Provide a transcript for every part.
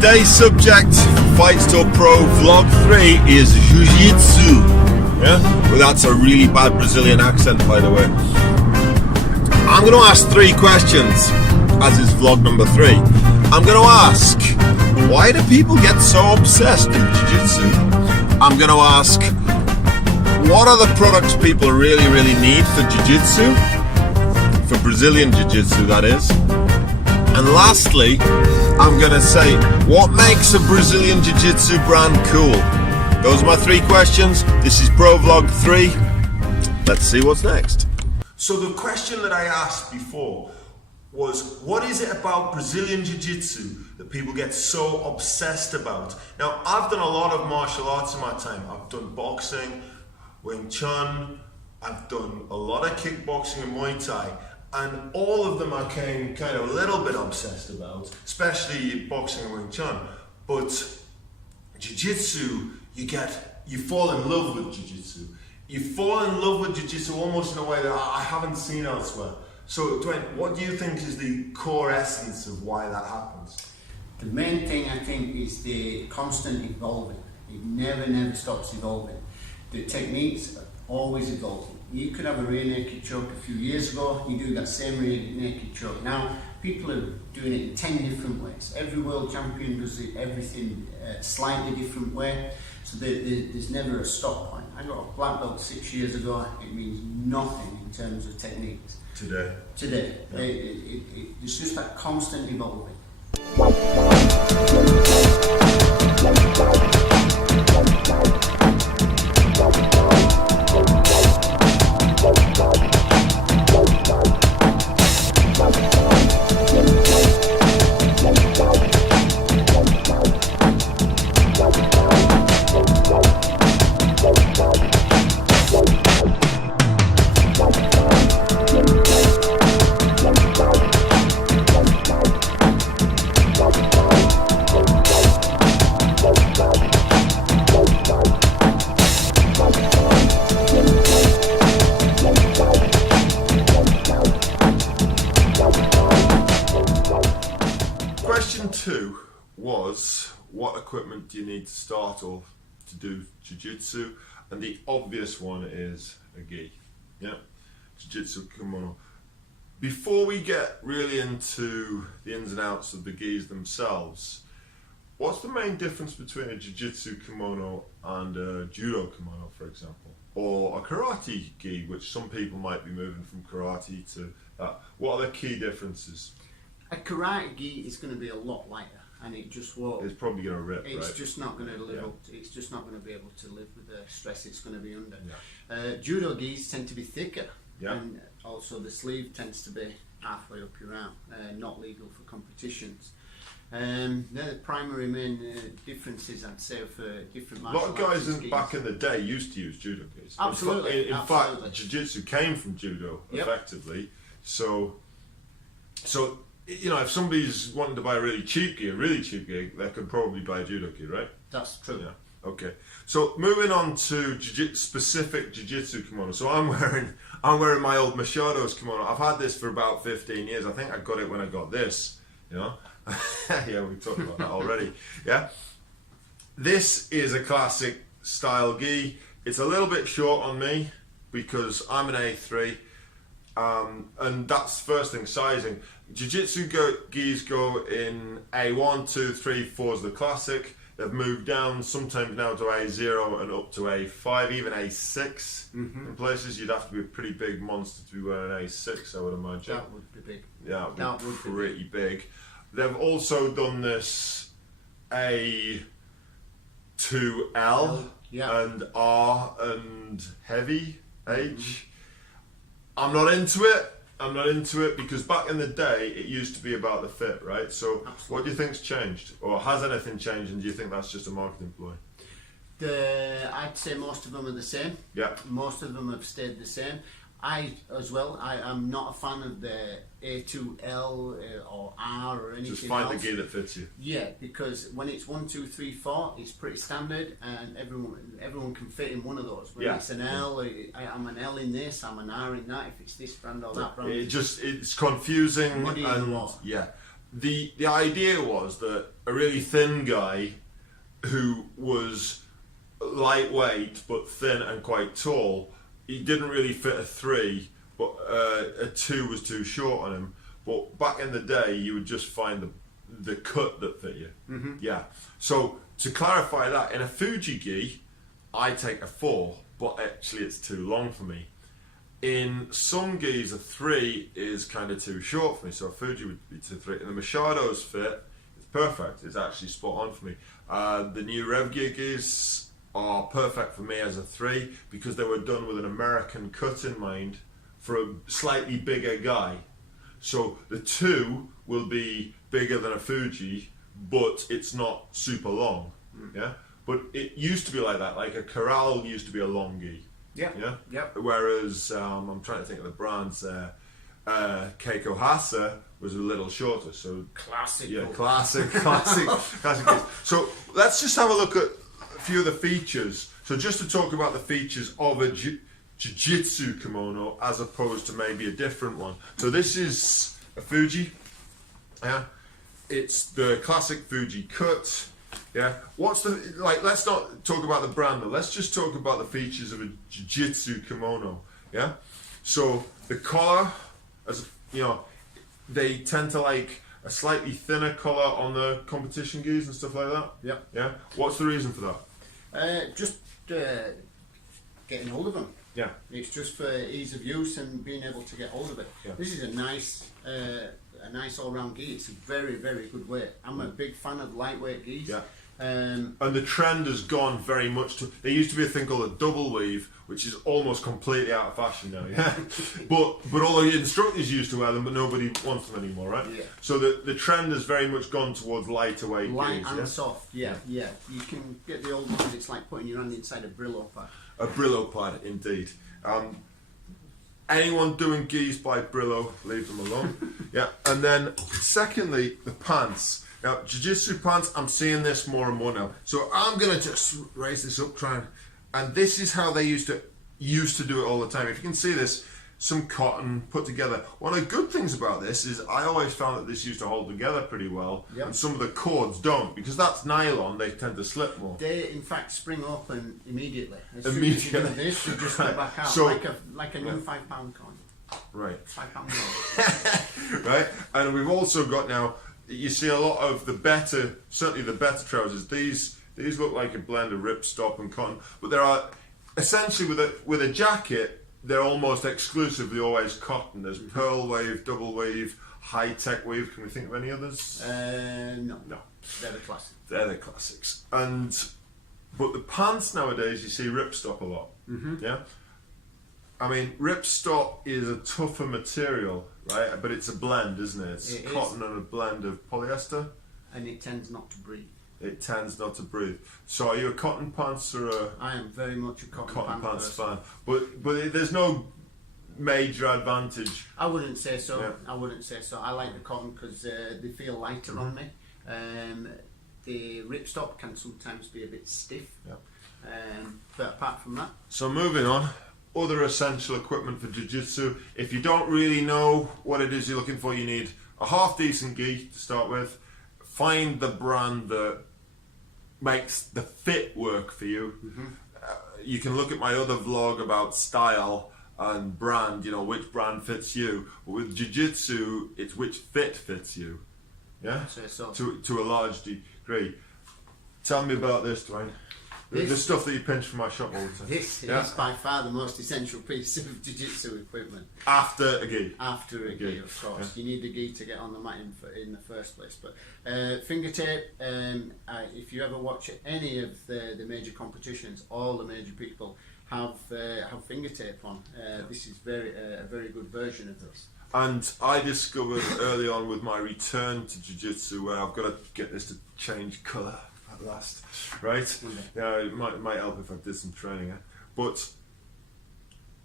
Today's subject for Fights to Pro Vlog 3 is jiu-jitsu. Yeah? Well, that's a really bad Brazilian accent, by the way. I'm going to ask 3 questions, as is vlog number 3. I'm going to ask, why do people get so obsessed with jiu-jitsu? I'm going to ask, what are the products people really need for jiu-jitsu? For Brazilian jiu-jitsu, that is. And lastly, I'm going to say, what makes a Brazilian jiu-jitsu brand cool? Those are my 3 questions. This is PROVLOG 3. Let's see what's next. So the question that I asked before was, what is it about Brazilian jiu-jitsu that people get so obsessed about? Now, I've done a lot of martial arts in my time. I've done boxing, Wing Chun, I've done a lot of kickboxing and Muay Thai. And all of them I came kind of a little bit obsessed about, especially boxing and Wing Chun. But jiu-jitsu, you fall in love with jiu-jitsu. You fall in love with jiu-jitsu almost in a way that I haven't seen elsewhere. So Duane, what do you think is the core essence of why that happens? The main thing I think is the constant evolving. It never stops evolving. The techniques are always evolving. You could have a rear naked choke a few years ago, you do that same rear naked choke. Now, people are doing it in 10 different ways. Every world champion does it, everything slightly different way. So there's never a stop point. I got a black belt 6 years ago, it means nothing in terms of techniques. Today? Today. Yeah. It's just that constant evolving. Question 2 was, what equipment do you need to start off to do jiu-jitsu? And the obvious one is a gi. Yeah, jiu-jitsu kimono. Before we get really into the ins and outs of the gis themselves, what's the main difference between a jiu-jitsu kimono and a judo kimono, for example? Or a karate gi, which some people might be moving from karate to that. What are the key differences? A karate gi is going to be a lot lighter, and it just won't. It's probably going to rip, It's right? just not going to live up. It's just not going to be able to live with the stress it's going to be under. Judo gis tend to be thicker, and also the sleeve tends to be halfway up your arm. Not legal for competitions. They're the primary main differences, I'd say, for different martial arts. A lot of guys back in the day used to use judo gis. Absolutely. In fact, jiu-jitsu came from judo, effectively. So you know, if somebody's wanting to buy a really cheap gi, they could probably buy a judo gi, right? That's true. Yeah. Okay. So moving on to specific jiu-jitsu kimono. So I'm wearing my old Machado's kimono. I've had this for about 15 years. I think I got it when I got this. You know. Yeah, we talked about that already. Yeah. This is a classic style gi. It's a little bit short on me because I'm an A3. And that's first thing, sizing. Jiu-jitsu gis go in A1, 2, 3, 4 is the classic. They've moved down sometimes now to A0 and up to A5, even A6 in places. You'd have to be a pretty big monster to be wearing A6, I would imagine. That would be big. Yeah, that would be pretty big. They've also done this A2L and R and heavy H. I'm not into it because back in the day it used to be about the fit, right? So what do you think's changed, or has anything changed, and do you think that's just a marketing ploy? I'd say most of them are the same. Yeah. Most of them have stayed the same. I am not a fan of the A2L or R or anything else. Just find the gear that fits you. Yeah, because when it's 1, 2, 3, 4, it's pretty standard, and everyone can fit in one of those. When it's an L, I'm an L in this, I'm an R in that. If it's this brand or that brand, it's confusing. Muddy and yeah. the idea was that a really thin guy who was lightweight but thin and quite tall, he didn't really fit a 3, but a 2 was too short on him. But back in the day, you would just find the cut that fit you. Yeah. So to clarify that, in a Fuji gi, I take a 4, but actually it's too long for me. In some gis, a 3 is kind of too short for me, so a Fuji would be to 3. And the Machado's fit, it's perfect. It's actually spot on for me. The new Revgear gis are perfect for me as a 3 because they were done with an American cut in mind for a slightly bigger guy. So the 2 will be bigger than a Fuji, but it's not super long. Yeah, but it used to be like that. Like a Corral used to be a long gi. Yeah. Yeah. Yep. Whereas I'm trying to think of the brands. Keiko Hasa was a little shorter. So Classic. Yeah, classic gis. So let's just have a look at a few of the features. So just to talk about the features of a jiu-jitsu kimono as opposed to maybe a different one. So this is a Fuji. Yeah, it's the classic Fuji cut. Yeah, what's the, like, let's not talk about the brand though, let's just talk about the features of a jiu-jitsu kimono. Yeah, so the collar, as you know, they tend to like a slightly thinner collar on the competition gis and stuff like that. Yep. Yeah, what's the reason for that? Just getting hold of them. Yeah. It's just for ease of use and being able to get hold of it. Yeah. This is a nice all-round gi. It's a very, very good weight. I'm a big fan of lightweight gis. Yeah. And the trend has gone very much to, there used to be a thing called a double weave, which is almost completely out of fashion now. Yeah. but all the instructors used to wear them, but nobody wants them anymore, right? Yeah. So the trend has very much gone towards lighter weight light gis, and yeah? soft. Yeah. You can get the old ones. It's like putting your hand inside a Brillo pad. A Brillo pad, indeed. Anyone doing gis by Brillo, leave them alone. Yeah. And then secondly, the pants. Now, jiu-jitsu pants, I'm seeing this more and more now. So I'm gonna just raise this up, and this is how they used to do it all the time. If you can see this, some cotton put together. One of the good things about this is I always found that this used to hold together pretty well, yep. and some of the cords don't, because that's nylon, they tend to slip more. They, in fact, spring open immediately. As Immediately. soon as you do this, you just go back out, So, like a new £5 coin. Right. £5 note. Right, and we've also got now, you see a lot of the better, certainly the better trousers. These look like a blend of ripstop and cotton, but there are essentially with a jacket, they're almost exclusively always cotton. There's pearl wave, double wave, high tech wave. Can we think of any others? No, no. They're the classics. They're the classics. But the pants nowadays, you see ripstop a lot. Yeah. I mean, ripstop is a tougher material, right? But it's a blend, isn't it? It's cotton and a blend of polyester. And it tends not to breathe. It tends not to breathe. So are you a cotton pants or a... I am very much a cotton pants person. fan. But there's no major advantage. I wouldn't say so. Yeah. I wouldn't say so. I like the cotton because they feel lighter on me. The ripstop can sometimes be a bit stiff. Yeah. But apart from that... So moving on. Other essential equipment for jiu-jitsu. If you don't really know what it is you're looking for, you need a half decent gi to start with. Find the brand that makes the fit work for you. You can look at my other vlog about style and brand, you know, which brand fits you. But with jiu-jitsu, it's which fit fits you. Yeah? So. To a large degree. Tell me about this, Duane. The stuff that you pinch from my shop all the time. This is by far the most essential piece of jiu-jitsu equipment. After a gi. After a gi, of course. Yeah. You need the gi to get on the mat in the first place. But finger tape, if you ever watch any of the major competitions, all the major people have finger tape on. This is a very good version of this. And I discovered early on with my return to jiu-jitsu where I've got to get this to change colour. Last, right? Yeah, it might help if I did some training. But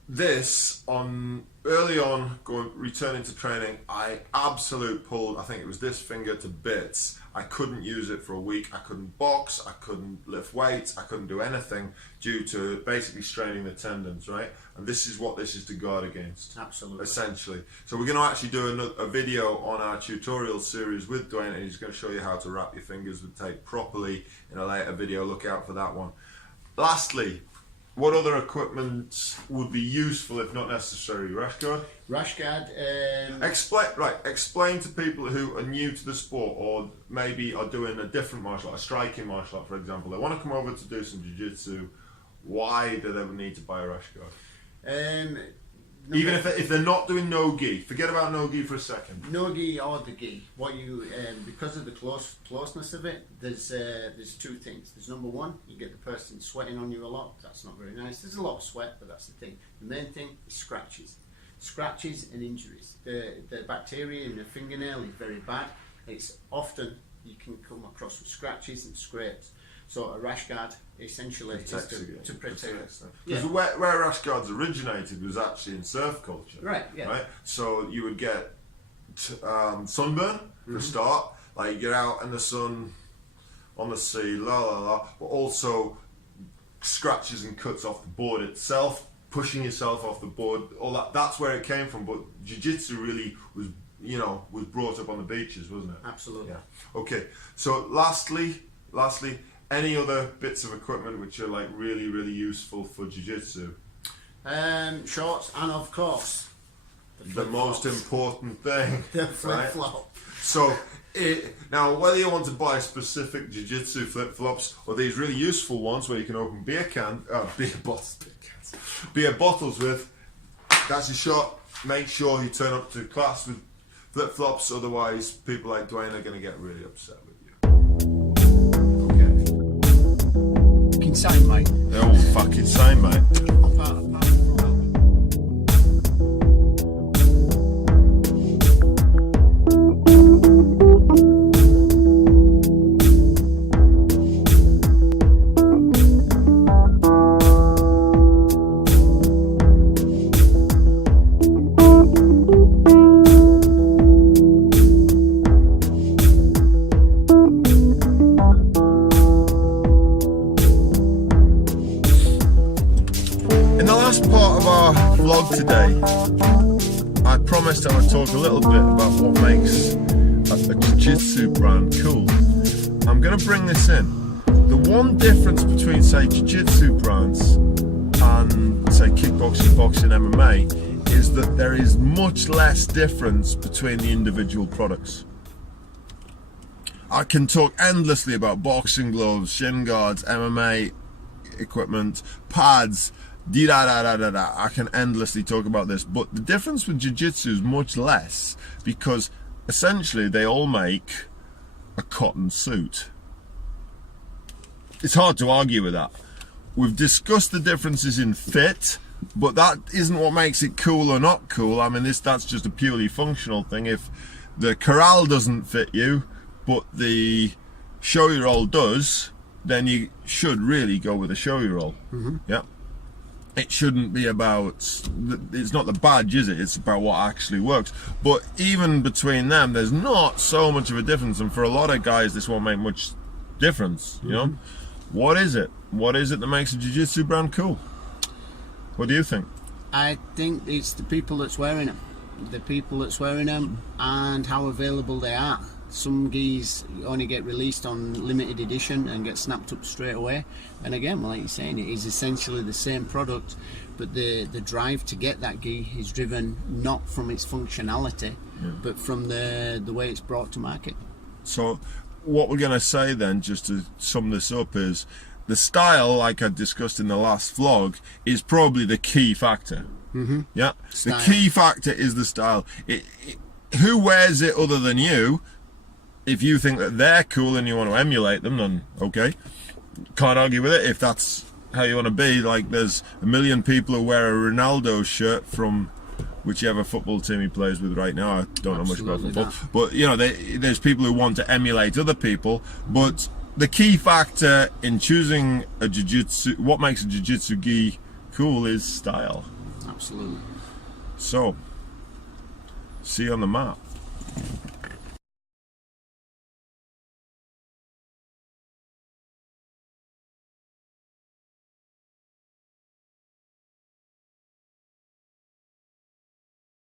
this on early on returning to training, I absolute pulled, I think it was this finger to bits. I couldn't use it for a week. I couldn't box, I couldn't lift weights, I couldn't do anything due to basically straining the tendons, right? And this is what this is to guard against. Absolutely. Essentially. So we're going to actually do a video on our tutorial series with Duane, and he's going to show you how to wrap your fingers with tape properly in a later video. Look out for that one. Lastly, what other equipment would be useful if not necessary? Rash guard? Rash guard. Explain to people who are new to the sport, or maybe are doing a different martial art, a striking martial art, for example. They want to come over to do some jiu-jitsu. Why do they need to buy a rash guard? Even if they're not doing no-gi, forget about no-gi for a second. No-gi or the gi, what you because of the closeness of it, there's two things. There's number one, you get the person sweating on you a lot. That's not very nice. There's a lot of sweat, but that's the thing. The main thing is scratches and injuries. The bacteria in the fingernail is very bad. It's often you can come across with scratches and scrapes. So a rash guard essentially is to protect. Because where rash guards originated was actually in surf culture. Right, yeah. Right? So you would get sunburn for a start, like you're out in the sun, on the sea, but also scratches and cuts off the board itself, pushing yourself off the board, all that. That's where it came from. But jiu-jitsu really was, was brought up on the beaches, wasn't it? Absolutely. Yeah. Okay. So lastly, any other bits of equipment which are like really, really useful for jiu-jitsu? Shorts, and of course the most important thing, the flip-flop. So now, whether you want to buy specific jiu-jitsu flip-flops or these really useful ones where you can open beer bottles with, that's your shot. Make sure you turn up to class with flip-flops, otherwise people like Duane are going to get really upset with you. Sign, mate. They're all fucking same, mate. Vlog today, I promised I would talk a little bit about what makes a jiu-jitsu brand cool. I'm going to bring this in. The one difference between, say, jiu-jitsu brands and, say, kickboxing, boxing, MMA is that there is much less difference between the individual products. I can talk endlessly about boxing gloves, shin guards, MMA equipment, pads, I can endlessly talk about this, but the difference with jiu-jitsu is much less because essentially they all make a cotton suit. It's hard to argue with that. We've discussed the differences in fit, but that isn't what makes it cool or not cool. I mean, that's just a purely functional thing. If the corral doesn't fit you, but the show-your-roll does, then you should really go with a show-your-roll. Yeah. It shouldn't be about, it's not the badge, is it? It's about what actually works. But even between them, there's not so much of a difference. And for a lot of guys, this won't make much difference, you know? What is it? What is it that makes a jiu-jitsu brand cool? What do you think? I think it's the people that's wearing them. The people that's wearing them and how available they are. Some gis only get released on limited edition and get snapped up straight away. And again, like you're saying, it is essentially the same product, but the drive to get that gi is driven not from its functionality, but from the way it's brought to market. So what we're going to say then, just to sum this up, is the style, like I discussed in the last vlog, is probably the key factor. Yeah, style. The key factor is the style. Who wears it other than you? If you think that they're cool and you want to emulate them, then okay, can't argue with it. If that's how you want to be, like there's a million people who wear a Ronaldo shirt from whichever football team he plays with right now. I don't know much about football, but you know, there's people who want to emulate other people. But the key factor in choosing a jiu-jitsu, what makes a jiu-jitsu gi cool, is style. Absolutely. So, see you on the mat.